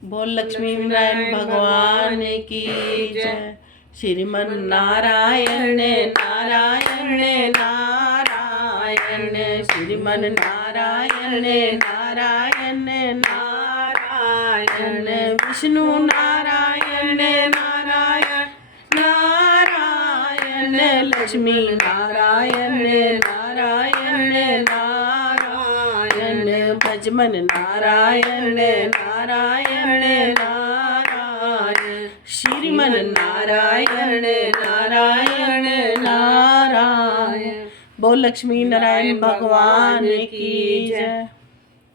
बोल लक्ष्मी नारायण भगवान की जय। श्रीमन नारायण नारायण नारायण, श्रीमन नारायण नारायण नारायण, विष्णु नारायण नारायण नारायण, लक्ष्मी नारायण नारायण नारायण, भजमन नारायण नारायण नारायण, श्रीमन नारायण नारायण नारायण। बोल लक्ष्मी नारायण भगवान की जय।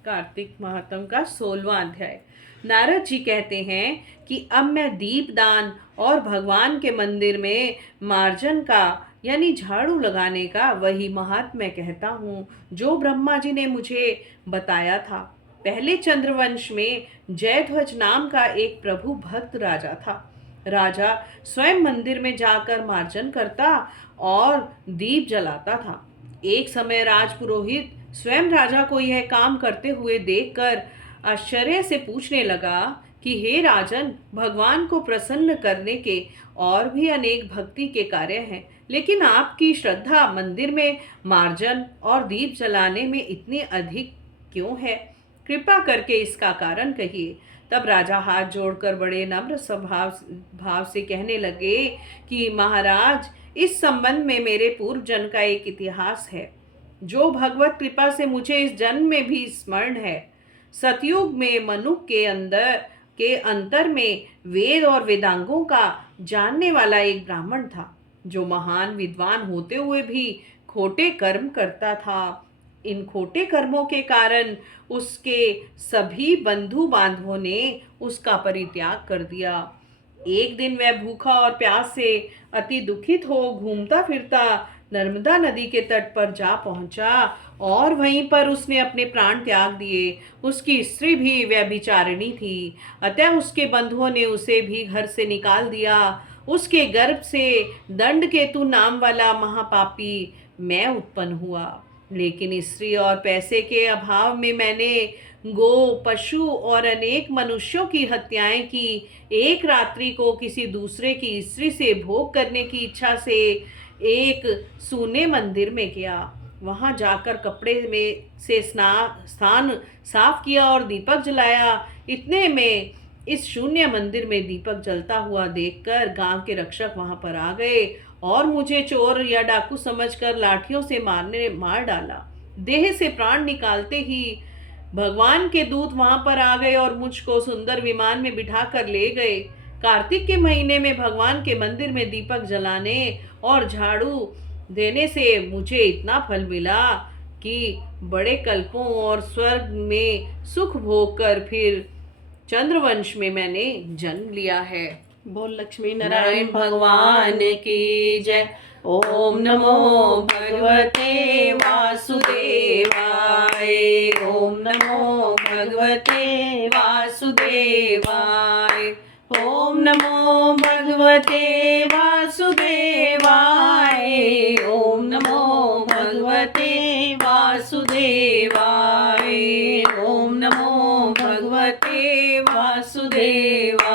कार्तिक महात्म का 16वां अध्याय। नारद जी कहते हैं कि अब मैं दीपदान और भगवान के मंदिर में मार्जन का यानी झाड़ू लगाने का वही महात्म्य कहता हूँ जो ब्रह्मा जी ने मुझे बताया था। पहले चंद्रवंश में जयध्वज नाम का एक प्रभु भक्त राजा था। राजा स्वयं मंदिर में जाकर मार्जन करता और दीप जलाता था। एक समय राजपुरोहित स्वयं राजा को यह काम करते हुए देखकर आश्चर्य से पूछने लगा कि हे राजन, भगवान को प्रसन्न करने के और भी अनेक भक्ति के कार्य हैं, लेकिन आपकी श्रद्धा मंदिर में मार्जन और दीप जलाने में इतनी अधिक क्यों है? कृपा करके इसका कारण कहिए। तब राजा हाथ जोड़कर बड़े नम्र भाव से कहने लगे कि महाराज, इस संबंध में मेरे पूर्व जन्म का एक इतिहास है जो भगवत कृपा से मुझे इस जन्म में भी स्मरण है। सतयुग में मनुष्य के अंतर में वेद और वेदांगों का जानने वाला एक ब्राह्मण था जो महान विद्वान होते हुए भी खोटे कर्म करता था। इन खोटे कर्मों के कारण उसके सभी बंधु बांधवों ने उसका परित्याग कर दिया। एक दिन वह भूखा और प्यास से अति दुखित हो घूमता फिरता नर्मदा नदी के तट पर जा पहुंचा और वहीं पर उसने अपने प्राण त्याग दिए। उसकी स्त्री भी व्यभिचारिणी थी, अतः उसके बंधुओं ने उसे भी घर से निकाल दिया। उसके गर्भ से दंडकेतु नाम वाला महापापी मैं उत्पन्न हुआ, लेकिन स्त्री और पैसे के अभाव में मैंने गो, पशु और अनेक मनुष्यों की हत्याएं की। एक रात्रि को किसी दूसरे की स्त्री से भोग करने की इच्छा से एक सूने मंदिर में गया। वहां जाकर कपड़े में से स्थान साफ किया और दीपक जलाया। इतने में इस शून्य मंदिर में दीपक जलता हुआ देखकर गांव के रक्षक वहां पर आ गए और मुझे चोर या डाकू समझकर लाठियों से मार डाला। देह से प्राण निकालते ही भगवान के दूत वहां पर आ गए और मुझको सुंदर विमान में बिठा कर ले गए। कार्तिक के महीने में भगवान के मंदिर में दीपक जलाने और झाड़ू देने से मुझे इतना फल मिला कि बड़े कल्पों और स्वर्ग में सुख भोग कर फिर चंद्रवंश में मैंने जन्म लिया है। बोल लक्ष्मी नारायण भगवान की जय। ओम नमो भगवते वासुदेवाय, ओम नमो भगवते वासुदेवाय, ओम नमो भगवते वासुदेवाय, ओम नमो भगवते वासुदेवाय, ओम नमो भगवते वासुदेवाय।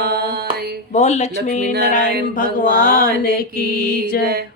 बोल लक्ष्मी नारायण भगवान की जय।